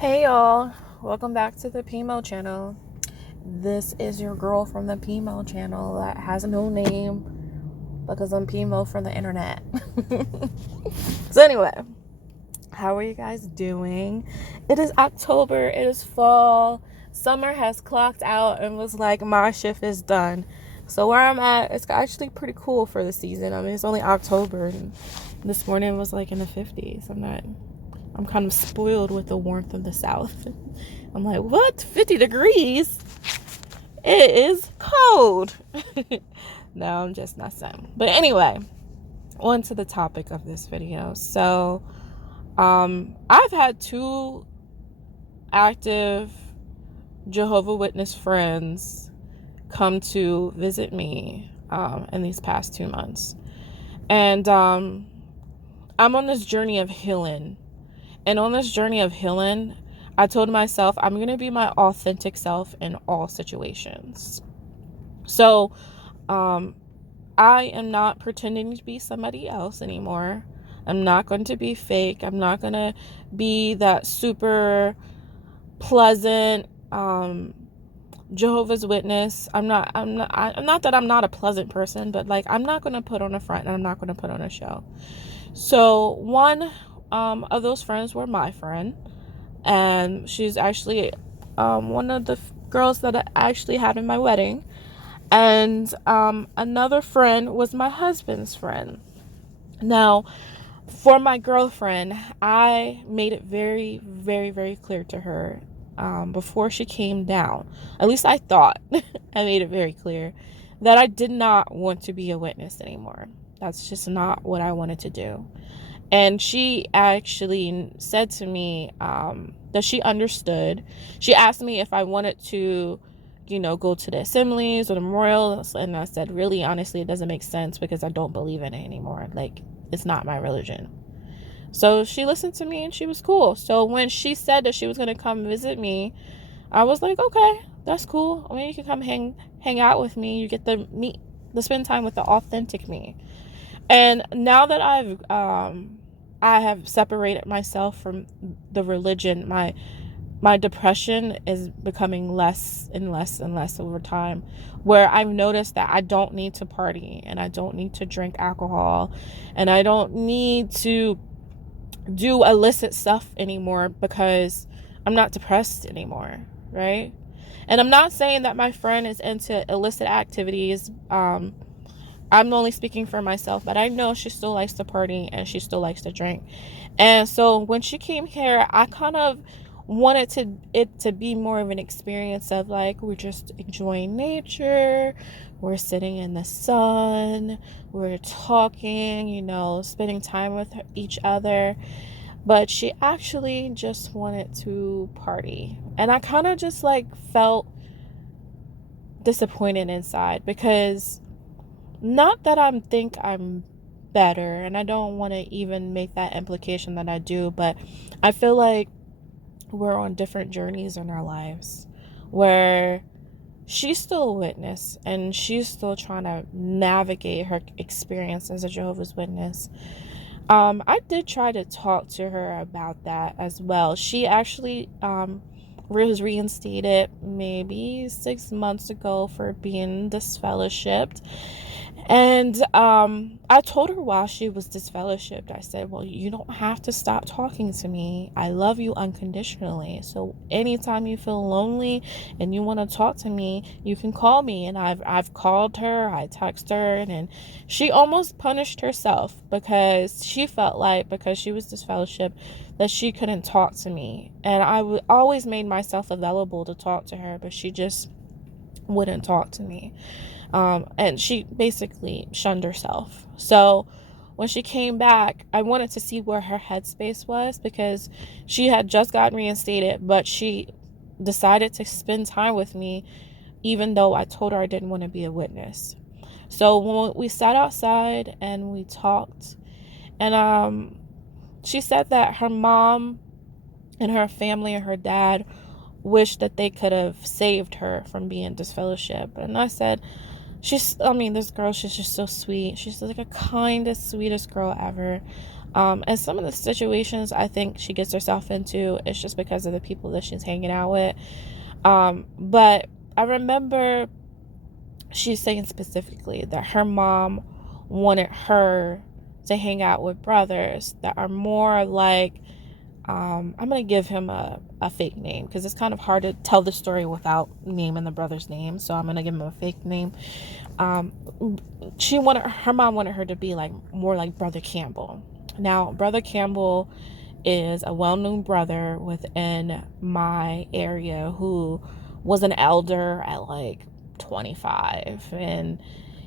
Hey y'all, welcome back to the PMO channel. This is your girl from the PMO channel that has no name because I'm PMO from the internet. So anyway, how are you guys doing? It is October, it is fall, summer has clocked out and was like, my shift is done. So where I'm at, it's actually pretty cool for the season. I mean, it's only October and this morning was like in the 50s. I'm kind of spoiled with the warmth of the South. I'm like, what? 50 degrees? It is cold. No, I'm just messing. But anyway, on to the topic of this video. So, I've had two active Jehovah's Witness friends come to visit me in these past 2 months. And I'm on this journey of healing. And on this journey of healing, I told myself I'm going to be my authentic self in all situations. So, I am not pretending to be somebody else anymore. I'm not going to be fake. I'm not going to be that super pleasant Jehovah's Witness. I'm not that I'm not a pleasant person, but like I'm not going to put on a front and I'm not going to put on a show. So one of those friends were my friend, and she's actually one of the girls that I actually had in my wedding, and another friend was my husband's friend. Now, for my girlfriend, I made it very, very, very clear to her before she came down. At least I thought I made it very clear that I did not want to be a witness anymore. That's just not what I wanted to do. And she actually said to me that she understood. She asked me if I wanted to, go to the assemblies or the memorials. And I said, really, honestly, it doesn't make sense because I don't believe in it anymore. Like, it's not my religion. So she listened to me and she was cool. So when she said that she was going to come visit me, I was like, okay, that's cool. I mean, you can come hang out with me. You get to spend time with the authentic me. And now that I have separated myself from the religion, my depression is becoming less and less and less over time, where I've noticed that I don't need to party and I don't need to drink alcohol and I don't need to do illicit stuff anymore because I'm not depressed anymore, right? And I'm not saying that my friend is into illicit activities. I'm only speaking for myself, but I know she still likes to party and she still likes to drink. And so when she came here, I kind of wanted it to be more of an experience of like, we're just enjoying nature, we're sitting in the sun, we're talking, spending time with each other. But she actually just wanted to party. And I kind of just like felt disappointed inside, because not that I think I'm better, and I don't want to even make that implication that I do, but I feel like we're on different journeys in our lives, where she's still a witness and she's still trying to navigate her experience as a Jehovah's Witness. I did try to talk to her about that as well. She actually was reinstated maybe 6 months ago for being disfellowshipped. And I told her while she was disfellowshipped, I said, well, you don't have to stop talking to me. I love you unconditionally. So anytime you feel lonely and you want to talk to me, you can call me. And I've called her, I text her, and she almost punished herself because she felt like, because she was disfellowshipped, that she couldn't talk to me. And I always made myself available to talk to her, but she just wouldn't talk to me. And she basically shunned herself. So when she came back, I wanted to see where her headspace was, because she had just gotten reinstated, but she decided to spend time with me, even though I told her I didn't want to be a witness. So when we sat outside and we talked, and she said that her mom and her family and her dad wished that they could have saved her from being disfellowshipped. And I said, this girl, she's just so sweet. She's like the kindest, sweetest girl ever. And some of the situations I think she gets herself into is just because of the people that she's hanging out with. But I remember she's saying specifically that her mom wanted her to hang out with brothers that are more like, I'm going to give him a fake name because it's kind of hard to tell the story without naming the brother's name. So I'm going to give him a fake name. Her mom wanted her to be like more like Brother Campbell. Now, Brother Campbell is a well-known brother within my area who was an elder at like 25, and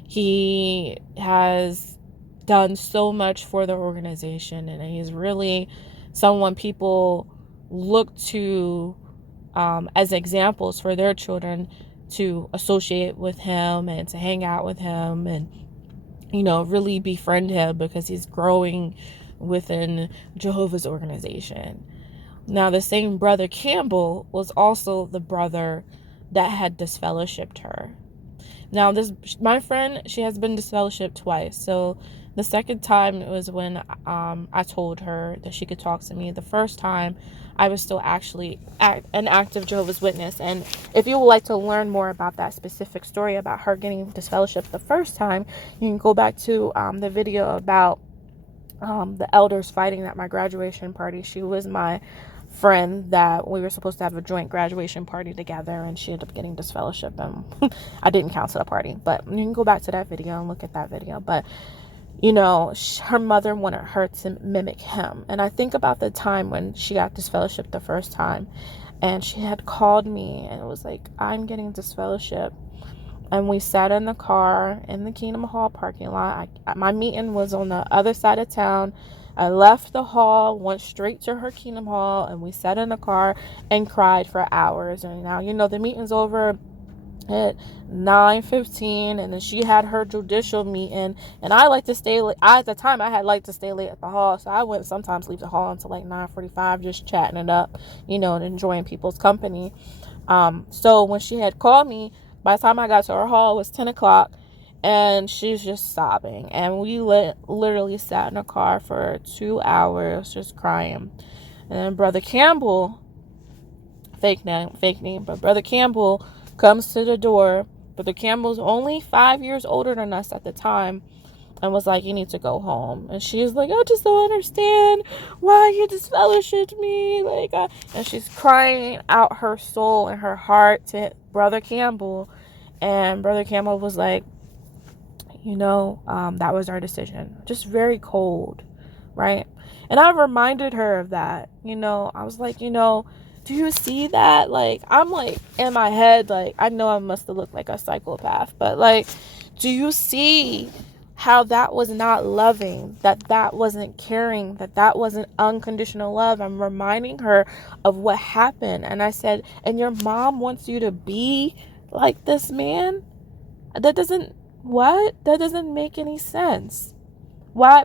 he has done so much for the organization, and he's really someone people look to as examples for their children to associate with him and to hang out with him and, you know, really befriend him because he's growing within Jehovah's organization. Now, the same Brother Campbell was also the brother that had disfellowshipped her. Now, my friend, she has been disfellowshipped twice. So the second time it was when I told her that she could talk to me. The first time, I was still actually an active Jehovah's Witness. And if you would like to learn more about that specific story about her getting disfellowshipped the first time, you can go back to the video about the elders fighting at my graduation party. She was my friend that we were supposed to have a joint graduation party together, and she ended up getting disfellowship, and I didn't cancel the party. But you can go back to that video and look at that video. But, you know, her mother wanted her to mimic him. And I think about the time when she got disfellowship the first time, and she had called me and it was like, I'm getting disfellowship. And we sat in the car in the Kingdom Hall parking lot. My meeting was on the other side of town. I left the hall, went straight to her Kingdom Hall, and we sat in the car and cried for hours. And now, you know, the meeting's over at 9:15, and then she had her judicial meeting, and I like to stay late. At the time, I had liked to stay late at the hall, so I wouldn't sometimes leave the hall until like 9:45, just chatting it up, you know, and enjoying people's company. So when she had called me, by the time I got to her hall, it was 10 o'clock, and she's just sobbing. And we literally sat in a car for 2 hours just crying. And then Brother Campbell, fake name, but Brother Campbell comes to the door. Brother Campbell's only 5 years older than us at the time, and was like, you need to go home. And she's like, I just don't understand why you disfellowshipped me. And she's crying out her soul and her heart to Brother Campbell. And Brother Campbell was like, you know, that was our decision. Just very cold, right? And I reminded her of that. You know, I was like, you know, do you see that? Like, I'm like, in my head, like, I know I must have looked like a psychopath, but like, do you see how that was not loving, that wasn't caring, that wasn't unconditional love? I'm reminding her of what happened. And I said, and your mom wants you to be like this man? That doesn't make any sense. Why?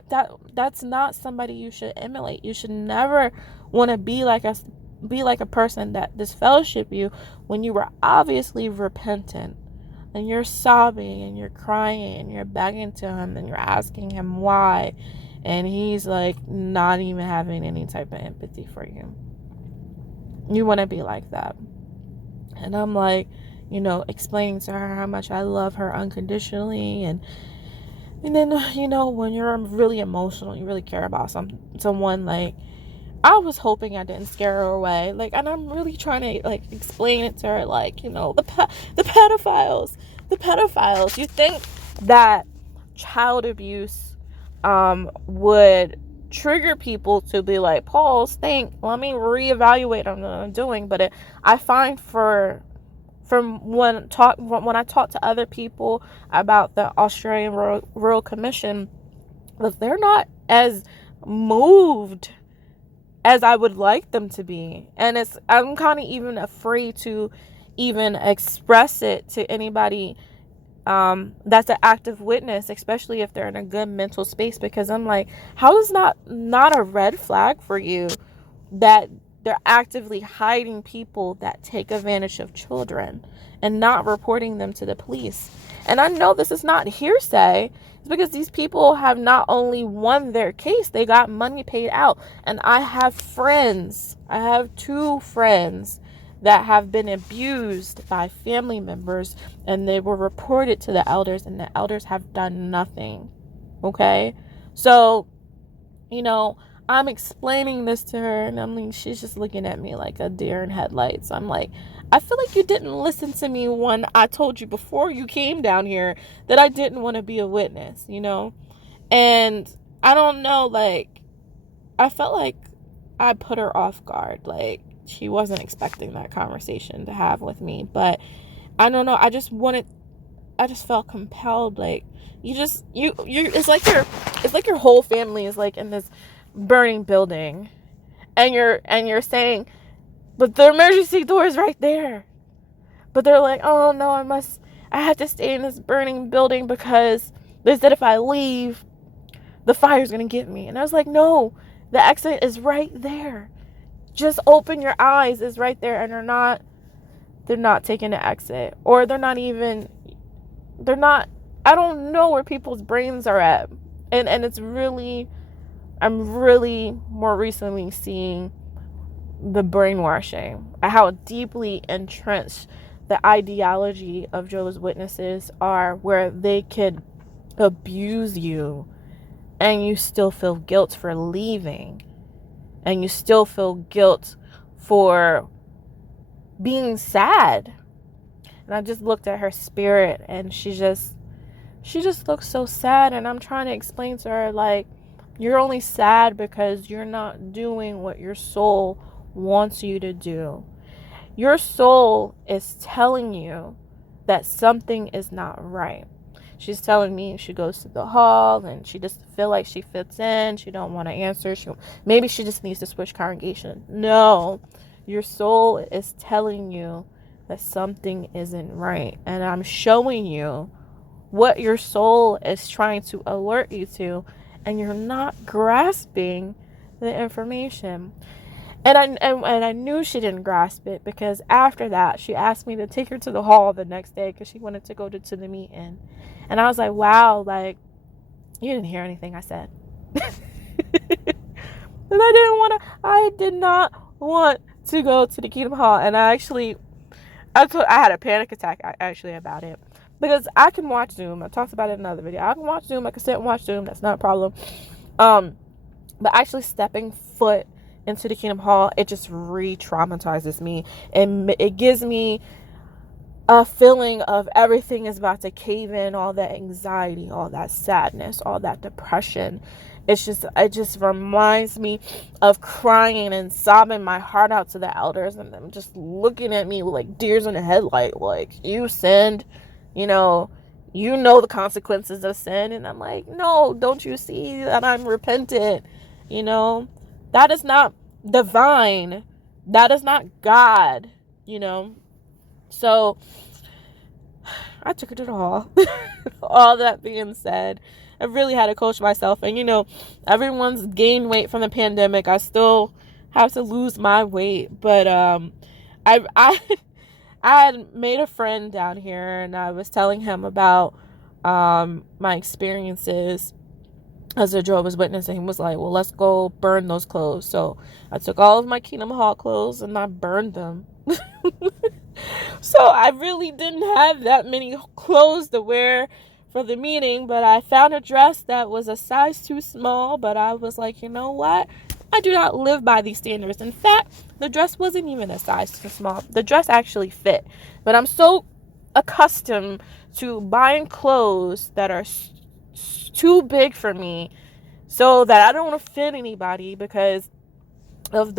That's not somebody you should emulate. You should never want to be like a person that disfellowship you when you were obviously repentant, and you're sobbing and you're crying and you're begging to him and you're asking him why, and he's like not even having any type of empathy for you. You want to be like that. And I'm like, you know, explaining to her how much I love her unconditionally, and then, you know, when you're really emotional, you really care about someone, like, I was hoping I didn't scare her away, like, and I'm really trying to, like, explain it to her, like, you know, the pedophiles. You think that child abuse would trigger people to be like, pause, think, let me reevaluate what I'm doing. But I find from when I talk to other people about the Australian Royal Commission, that they're not as moved as I would like them to be. And I'm kind of even afraid to even express it to anybody that's an active witness, especially if they're in a good mental space, because I'm like, how is not a red flag for you that they're actively hiding people that take advantage of children and not reporting them to the police. And I know this is not hearsay. It's because these people have not only won their case, they got money paid out. And I have friends, I have 2 friends that have been abused by family members, and they were reported to the elders, and the elders have done nothing. Okay? So, I'm explaining this to her, and I'm like, she's just looking at me like a deer in headlights. I'm like, I feel like you didn't listen to me when I told you before you came down here that I didn't want to be a witness, And I don't know, like, I felt like I put her off guard. Like, she wasn't expecting that conversation to have with me. But I don't know, I just felt compelled. Like, it's like your whole family is like in this burning building, and you're saying, but the emergency door is right there, but they're like, oh no, I have to stay in this burning building because they said if I leave, the fire's gonna get me. And I was like, no, the exit is right there, just open your eyes, it's right there. And they're not taking the exit, or they're not, I don't know where people's brains are at. And it's really, I'm really more recently seeing the brainwashing, how deeply entrenched the ideology of Jehovah's Witnesses are, where they could abuse you and you still feel guilt for leaving, and you still feel guilt for being sad. And I just looked at her spirit, and she just looks so sad. And I'm trying to explain to her, like, you're only sad because you're not doing what your soul wants you to do. Your soul is telling you that something is not right. She's telling me she goes to the hall and she just feel like she fits in. She don't want to answer. Maybe she just needs to switch congregation. No, your soul is telling you that something isn't right. And I'm showing you what your soul is trying to alert you to, and you're not grasping the information. And I knew she didn't grasp it, because after that, she asked me to take her to the hall the next day because she wanted to go to the meeting. And I was like, wow, like, you didn't hear anything I said. And I did not want to go to the Kingdom Hall. And I had a panic attack actually about it. Because I can watch Zoom. I talked about it in another video. I can watch Zoom. I can sit and watch Zoom. That's not a problem. But actually stepping foot into the Kingdom Hall, it just re-traumatizes me. And it gives me a feeling of everything is about to cave in. All that anxiety, all that sadness, all that depression. It just reminds me of crying and sobbing my heart out to the elders, and them just looking at me like deers in a headlight. Like, you sinned. You know the consequences of sin. And I'm like, no, don't you see that I'm repentant? That is not divine. That is not God, So I took her to the hall. All that being said, I really had to coach myself. And, everyone's gained weight from the pandemic. I still have to lose my weight. But I had made a friend down here, and I was telling him about my experiences as a Jehovah's Witness, and he was like, well, let's go burn those clothes. So I took all of my Kingdom Hall clothes and I burned them. So I really didn't have that many clothes to wear for the meeting, but I found a dress that was a size too small. But I was like, you know what? I do not live by these standards. In fact, the dress wasn't even a size too small. The dress actually fit. But I'm so accustomed to buying clothes that are too big for me, so that I don't want to fit anybody because of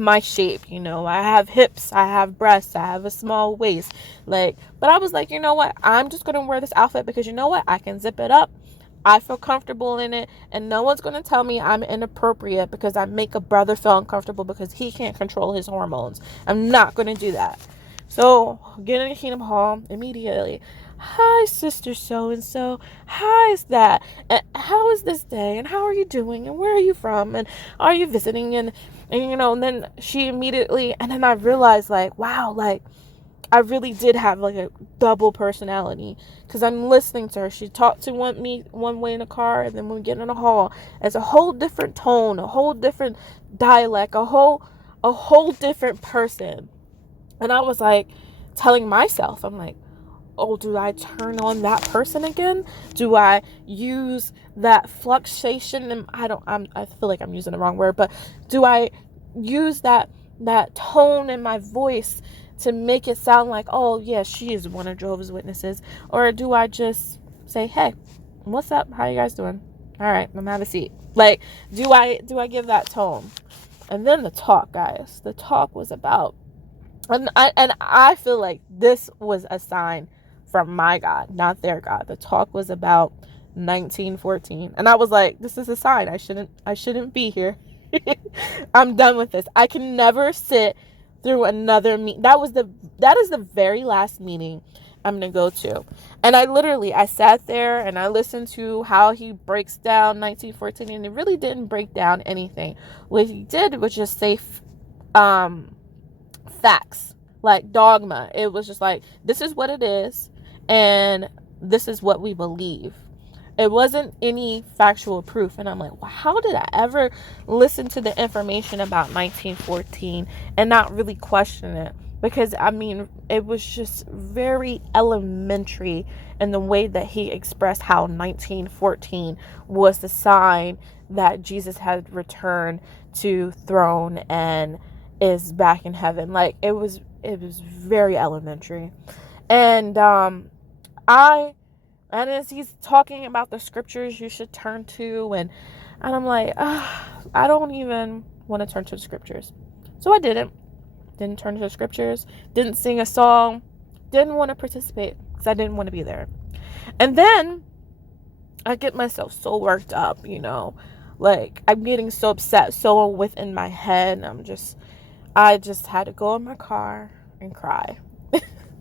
my shape. I have hips, I have breasts, I have a small waist. But I was like, you know what? I'm just going to wear this outfit because you know what? I can zip it up. I feel comfortable in it, and no one's going to tell me I'm inappropriate because I make a brother feel uncomfortable because he can't control his hormones. I'm not going to do that. So, get in the Kingdom Hall immediately. Hi, sister so-and-so. How is that? And how is this day? And how are you doing? And where are you from? And are you visiting? And And, and then she immediately, and then I realized, like, wow, like, I really did have like a double personality, because I'm listening to her. She talked to me one way in the car, and then when we get in the hall, it's a whole different tone, a whole different dialect, a whole different person. And I was like telling myself, I'm like, oh, do I turn on that person again? Do I use that fluctuation? And I feel like I'm using the wrong word, but do I use that tone in my voice to make it sound like, oh yeah, she is one of Jehovah's Witnesses? Or do I just say, hey, what's up? How you guys doing? All right, I'm have a seat. Like, do I give that tone? And then the talk, guys. The talk was about, and I feel like this was a sign from my God, not their God. The talk was about 1914, and I was like, this is a sign. I shouldn't be here. I'm done with this. I can never sit through another meeting. That is the very last meeting I'm gonna go to. And I sat there and I listened to how he breaks down 1914, and it really didn't break down anything. What he did was just say facts, like dogma. It was just like, this is what it is, and this is what we believe. It wasn't any factual proof. And I'm like, well, how did I ever listen to the information about 1914 and not really question it? Because I mean, it was just very elementary in the way that he expressed how 1914 was the sign that Jesus had returned to throne and is back in heaven. Like, it was very elementary. And as he's talking about the scriptures you should turn to, and I'm like, I don't even want to turn to the scriptures. So I didn't turn to the scriptures, didn't sing a song, didn't want to participate because I didn't want to be there. And then I get myself so worked up, like I'm getting so upset, so within my head. I just had to go in my car and cry.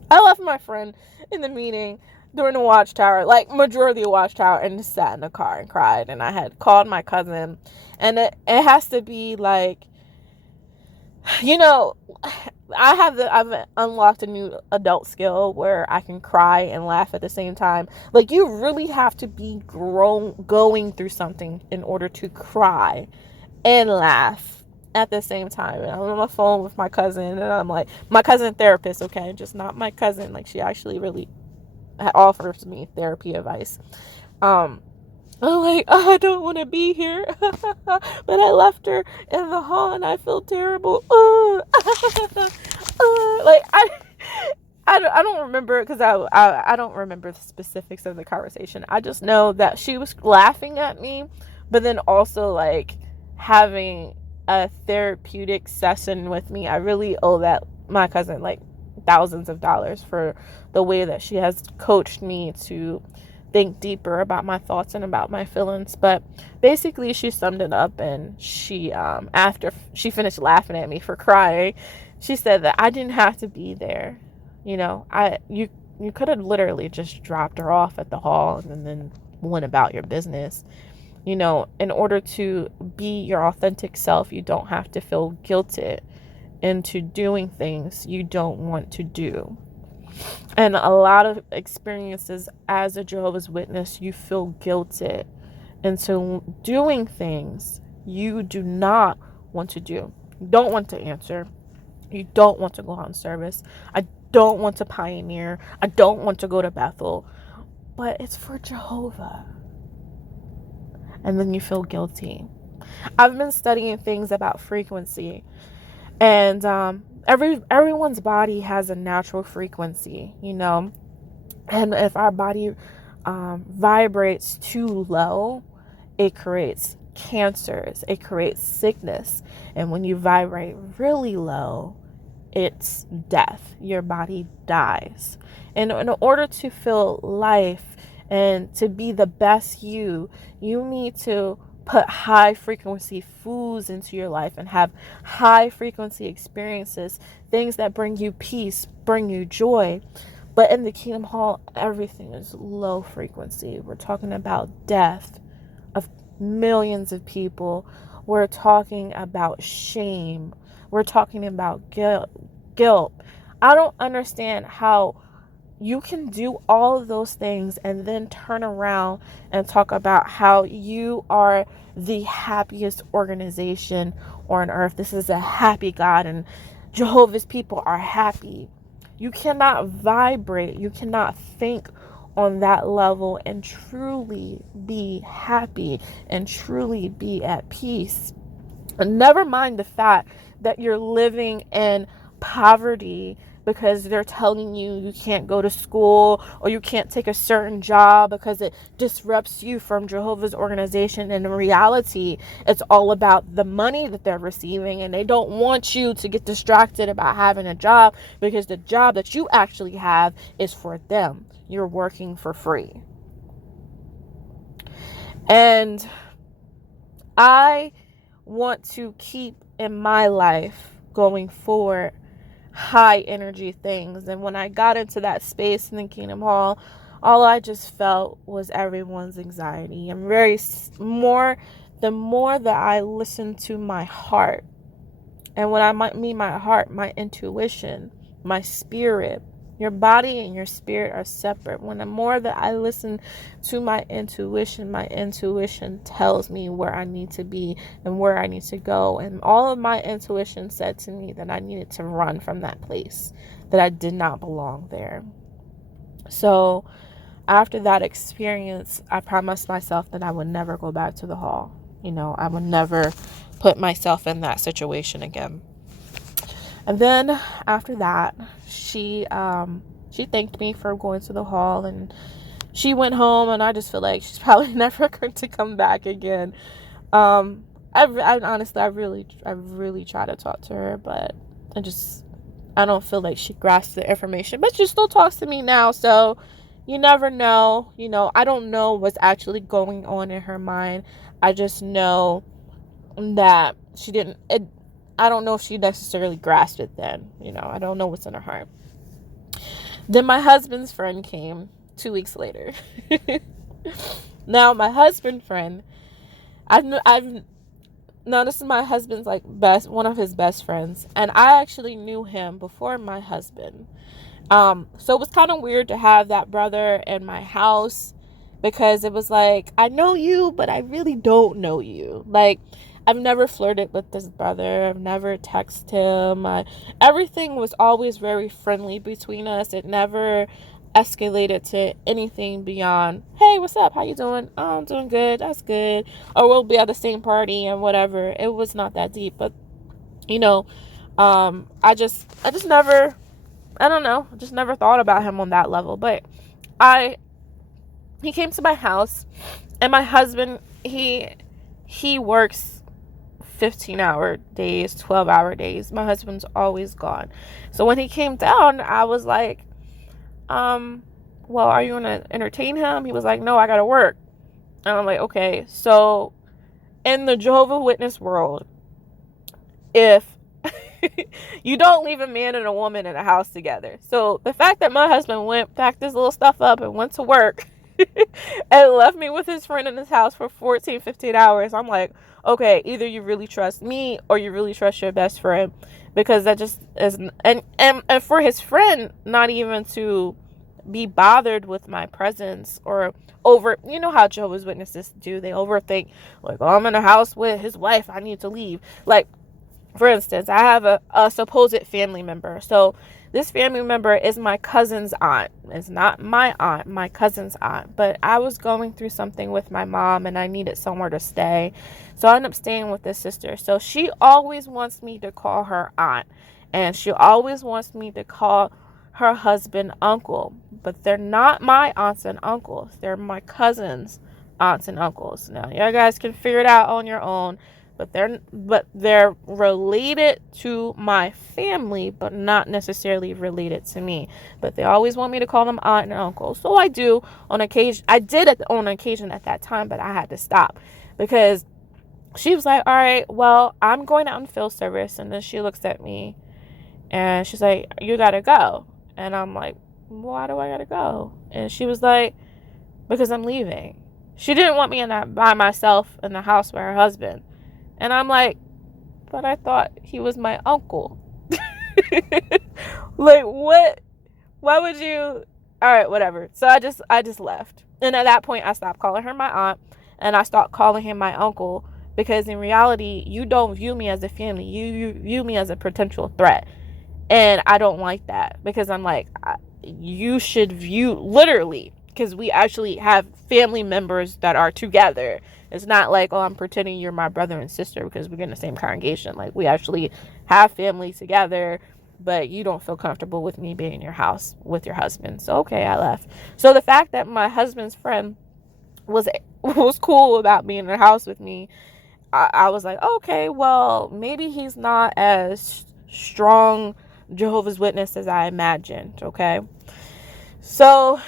I left my friend in the meeting during the watchtower, like majority of the watchtower, and just sat in the car and cried. And I had called my cousin, and it has to be like, I've unlocked a new adult skill where I can cry and laugh at the same time. Like, you really have to be going through something in order to cry and laugh at the same time. And I'm on the phone with my cousin, and I'm like, my cousin therapist, okay, just not my cousin, like she actually really offers me therapy advice. I'm like, I don't want to be here, but I left her in the hall and I feel terrible. Like, I don't remember, because I don't remember the specifics of the conversation. I just know that she was laughing at me, but then also like having a therapeutic session with me. I really owe that my cousin like thousands of dollars for the way that she has coached me to think deeper about my thoughts and about my feelings. But basically she summed it up, and she after she finished laughing at me for crying, she said that I didn't have to be there. You could have literally just dropped her off at the hall and then went about your business. In order to be your authentic self, you don't have to feel guilted into doing things you don't want to do. And a lot of experiences as a Jehovah's Witness, you feel guilted into doing things you do not want to do. You don't want to answer. You don't want to go out in service. I don't want to pioneer. I don't want to go to Bethel. But it's for Jehovah. And then you feel guilty. I've been studying things about frequency. And everyone's body has a natural frequency, and if our body vibrates too low, it creates cancers, it creates sickness. And when you vibrate really low, it's death. Your body dies. And in order to feel life and to be the best you need to put high frequency foods into your life and have high frequency experiences, things that bring you peace, bring you joy. But in the Kingdom Hall, everything is low frequency. We're talking about death of millions of people, We're talking about shame. We're talking about guilt. I don't understand how you can do all of those things and then turn around and talk about how you are the happiest organization on earth. This is a happy God and Jehovah's people are happy. You cannot vibrate, you cannot think on that level and truly be happy and truly be at peace. And never mind the fact that you're living in poverty because they're telling you can't go to school or you can't take a certain job because it disrupts you from Jehovah's organization. And in reality, it's all about the money that they're receiving, and they don't want you to get distracted about having a job because the job that you actually have is for them. You're working for free. And I want to keep in my life going forward high energy things. And when I got into that space in the Kingdom Hall, all I just felt was everyone's anxiety. And the more that I listened to my heart, and when I mean my heart, my intuition, my spirit, your body and your spirit are separate. When the more that I listen to my intuition tells me where I need to be and where I need to go. And all of my intuition said to me that I needed to run from that place, that I did not belong there. So after that experience, I promised myself that I would never go back to the hall. I would never put myself in that situation again. And then after that, she thanked me for going to the hall, and she went home, and I just feel like she's probably never going to come back again. I honestly, I really try to talk to her, but I don't feel like she grasps the information. But she still talks to me now, so you never know. I don't know what's actually going on in her mind. I just know that she didn't. I don't know if she necessarily grasped it then. I don't know what's in her heart. Then my husband's friend came 2 weeks later. Now, my husband's friend, this is my husband's one of his best friends. And I actually knew him before my husband. So it was kind of weird to have that brother in my house because it was like, I know you, but I really don't know you. I've never flirted with this brother. I've never texted him. Everything was always very friendly between us. It never escalated to anything beyond, hey, what's up? How you doing? Oh, I'm doing good. That's good. Or we'll be at the same party and whatever. It was not that deep. But, I just never, I don't know, just never thought about him on that level. But he came to my house, and my husband, he works 15-hour days, 12-hour days. My husband's always gone. So when he came down, I was like, well, are you going to entertain him? He was like, no, I got to work. And I'm like, okay. So in the Jehovah's Witness world, if you don't leave a man and a woman in a house together. So the fact that my husband packed his little stuff up and went to work and left me with his friend in his house for 14, 15 hours. I'm like, okay, either you really trust me or you really trust your best friend, because that just is, and for his friend not even to be bothered with my presence or how Jehovah's Witnesses do. They overthink, oh, I'm in a house with his wife, I need to leave. For instance, I have a supposed family member. So this family member is my cousin's aunt. It's not my aunt, my cousin's aunt. But I was going through something with my mom and I needed somewhere to stay. So I ended up staying with this sister. So she always wants me to call her aunt. And she always wants me to call her husband uncle. But they're not my aunts and uncles. They're my cousin's aunts and uncles. Now, you guys can figure it out on your own. But they're related to my family, but not necessarily related to me. But they always want me to call them aunt and uncle. So I do on occasion. I did it on occasion at that time, but I had to stop because she was like, all right, well, I'm going out in field service. And then she looks at me and she's like, you got to go. And I'm like, why do I got to go? And she was like, because I'm leaving. She didn't want me by myself in the house with her husband. And I'm like, but I thought he was my uncle. Like, what? Why would you? All right, whatever. So I just left. And at that point, I stopped calling her my aunt, and I stopped calling him my uncle, because in reality, you don't view me as a family. You view me as a potential threat. And I don't like that, because I'm like, you should view, literally, because we actually have family members that are together. It's not like, oh, I'm pretending you're my brother and sister because we're in the same congregation. Like, we actually have family together, but you don't feel comfortable with me being in your house with your husband. So, okay, I left. So the fact that my husband's friend was cool about being in the house with me, I was like, okay, well, maybe he's not as strong Jehovah's Witness as I imagined. Okay. So,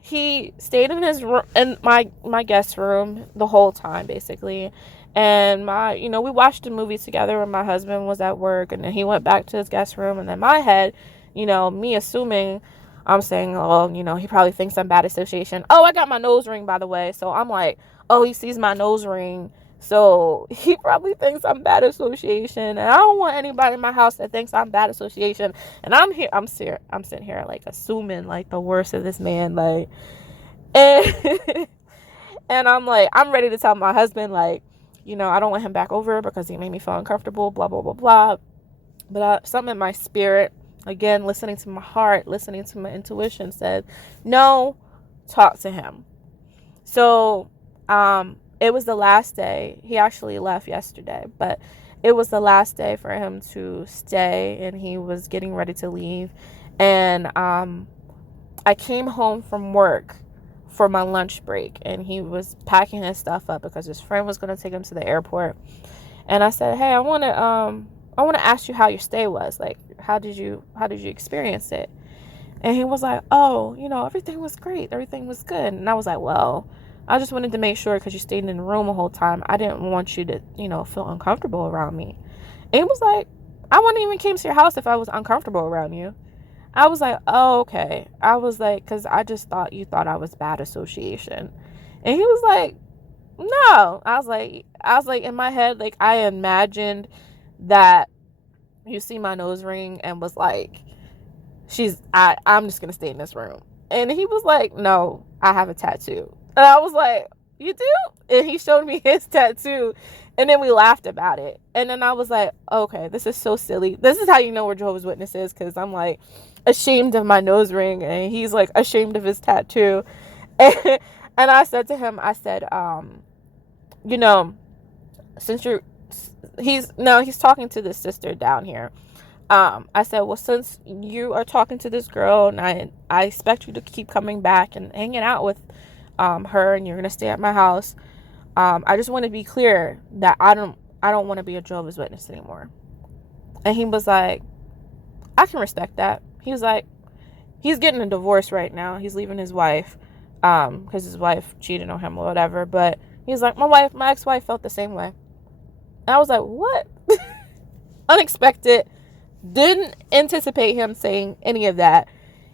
he stayed in his room, in my guest room, the whole time, basically. And we watched a movie together when my husband was at work, and then he went back to his guest room. And then my head, me assuming, I'm saying, oh, he probably thinks I'm bad association. Oh, I got my nose ring, by the way. So I'm like, oh, he sees my nose ring, so he probably thinks I'm bad association. And I don't want anybody in my house that thinks I'm bad association. And I'm sitting here like assuming like the worst of this man, like, and and I'm like, I'm ready to tell my husband, like, I don't want him back over because he made me feel uncomfortable, blah blah blah blah. But something in my spirit, again, listening to my heart, listening to my intuition, said, no, talk to him. So it was the last day. He actually left yesterday, but it was the last day for him to stay, and he was getting ready to leave. And I came home from work for my lunch break, and he was packing his stuff up because his friend was going to take him to the airport. And I said, hey, I want to ask you how your stay was. Like, how did you experience it? And he was like, oh, everything was great. Everything was good. And I was like, well, I just wanted to make sure, because you stayed in the room the whole time, I didn't want you to, feel uncomfortable around me. And he was like, I wouldn't even came to your house if I was uncomfortable around you. I was like, oh, okay. I was like, because I just thought you thought I was bad association. And he was like, no. I was like, in my head, like, I imagined that you see my nose ring and was like, I'm just going to stay in this room. And he was like, no, I have a tattoo. And I was like, you do? And he showed me his tattoo. And then we laughed about it. And then I was like, okay, this is so silly. This is how you know we're Jehovah's Witnesses, because I'm like ashamed of my nose ring, and he's like ashamed of his tattoo. And I said to him, I said, since he's talking to this sister down here. I said, well, since you are talking to this girl, and I expect you to keep coming back and hanging out with her, and you're gonna stay at my house, I just want to be clear that I don't want to be a Jehovah's Witness anymore. And he was like, I can respect that. He was like, he's getting a divorce right now. He's leaving his wife because his wife cheated on him or whatever. But he's like, my ex-wife felt the same way. And I was like, what? Unexpected. Didn't anticipate him saying any of that.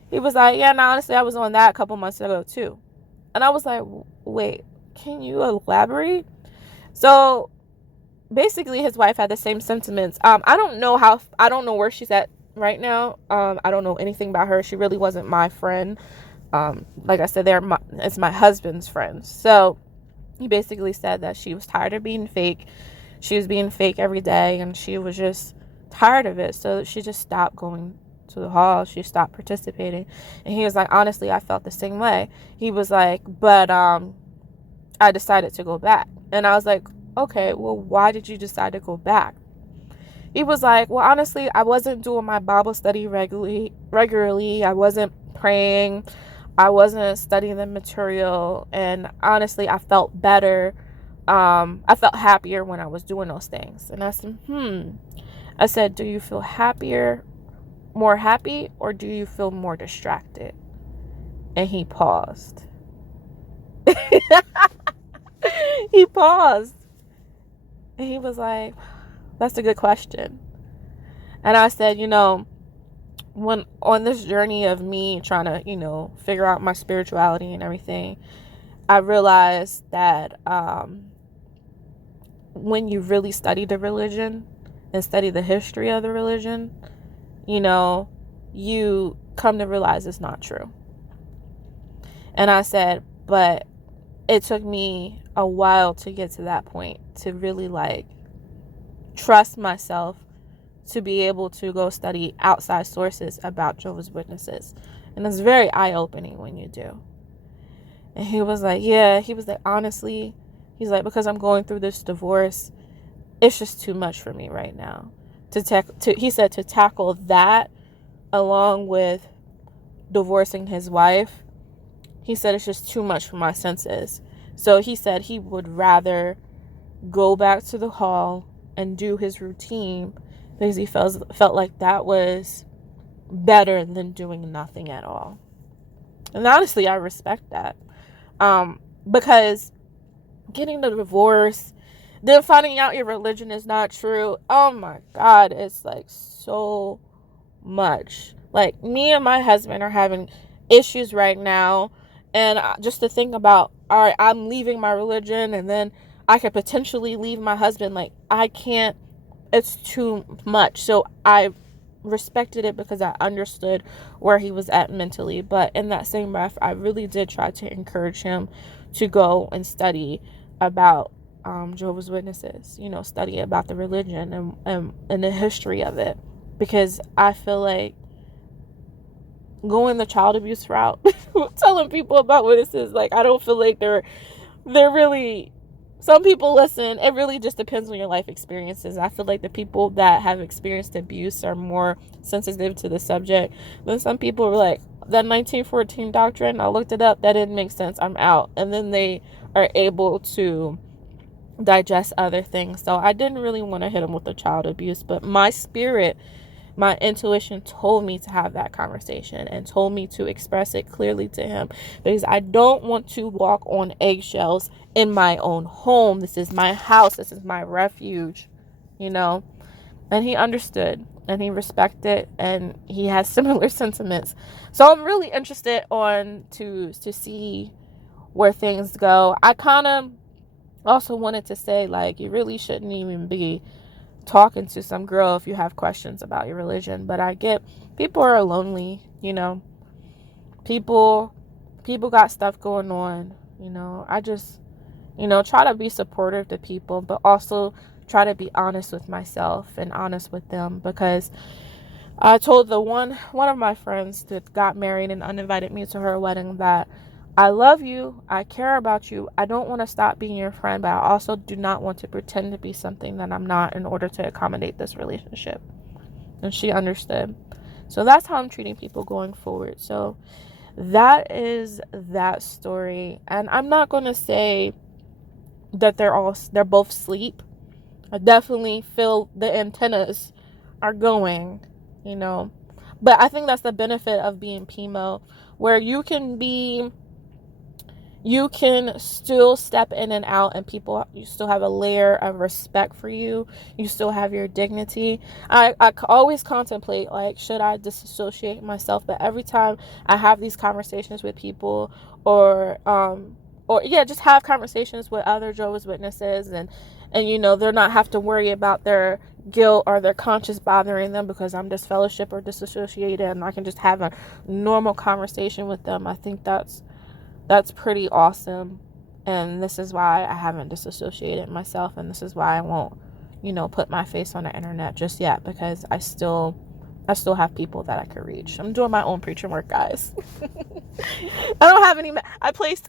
He was like, yeah, no, honestly, I was on that a couple months ago too. And I was like, wait, can you elaborate? So basically his wife had the same sentiments. I don't know where she's at right now. I don't know anything about her. She really wasn't my friend. Like I said, it's my husband's friend. So he basically said that she was tired of being fake. She was being fake every day, and she was just tired of it. So she just stopped going to the hall. She stopped participating. And he was like, honestly, I felt the same way. He was like, but I decided to go back. And I was like, okay, well, why did you decide to go back? He was like, well, honestly, I wasn't doing my Bible study regularly. I wasn't praying. I wasn't studying the material. And honestly, I felt better. I felt happier when I was doing those things. And I said, I said, do you feel more happy, or do you feel more distracted? And he paused. He paused. And he was like, that's a good question. And I said, when on this journey of me trying to, figure out my spirituality and everything, I realized that when you really study the religion and study the history of the religion, you know, you come to realize it's not true. And I said, but it took me a while to get to that point, to really like trust myself to be able to go study outside sources about Jehovah's Witnesses. And it's very eye-opening when you do. And he was like, yeah, he was like, honestly, he's like, because I'm going through this divorce, it's just too much for me right now. He said to tackle that along with divorcing his wife, he said it's just too much for my senses. So he said he would rather go back to the hall and do his routine because he felt like that was better than doing nothing at all. And honestly, I respect that. Because getting the divorce, then finding out your religion is not true, oh my God, it's like so much. Like, me and my husband are having issues right now, and just to think about, all right, I'm leaving my religion, and then I could potentially leave my husband, like, I can't, it's too much. So I respected it because I understood where he was at mentally. But in that same breath, I really did try to encourage him to go and study about Jehovah's Witnesses, you know, study about the religion and the history of it, because I feel like going the child abuse route, telling people about witnesses, like, I don't feel like they're really, some people listen. It really just depends on your life experiences. I feel like the people that have experienced abuse are more sensitive to the subject. Then some people were like, that 1914 doctrine, I looked it up, that didn't make sense, I'm out. And then they are able to digest other things. So I didn't really want to hit them with the child abuse, but my spirit, my intuition told me to have that conversation and told me to express it clearly to him, because I don't want to walk on eggshells in my own home. This is my house. This is my refuge, you know. And he understood and he respected, and he has similar sentiments. So I'm really interested to see where things go. I kind of also wanted to say, like, you really shouldn't even be talking to some girl if you have questions about your religion. But I get people are lonely, you know. People got stuff going on, you know. I just, you know, try to be supportive to people, but also try to be honest with myself and honest with them, because I told the one of my friends that got married and uninvited me to her wedding that I love you, I care about you, I don't want to stop being your friend, but I also do not want to pretend to be something that I'm not in order to accommodate this relationship. And she understood. So that's how I'm treating people going forward. So that is that story. And I'm not going to say that they're both asleep. I definitely feel the antennas are going, you know. But I think that's the benefit of being PMO, where you can still step in and out, and you still have a layer of respect for you. You still have your dignity. I always contemplate, like, should I disassociate myself? But every time I have these conversations with people, or just have conversations with other Jehovah's Witnesses, and you know, they're not have to worry about their guilt or their conscience bothering them because I'm disfellowship or disassociated, and I can just have a normal conversation with them. I think that's pretty awesome. And this is why I haven't disassociated myself, and this is why I won't, you know, put my face on the internet just yet, because I still have people that I could reach. I'm doing my own preaching work, guys. I don't have any. I placed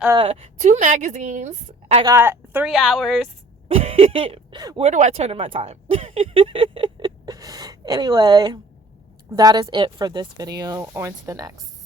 2 magazines. I got 3 hours. Where do I turn in my time? Anyway, that is it for this video. On to the next.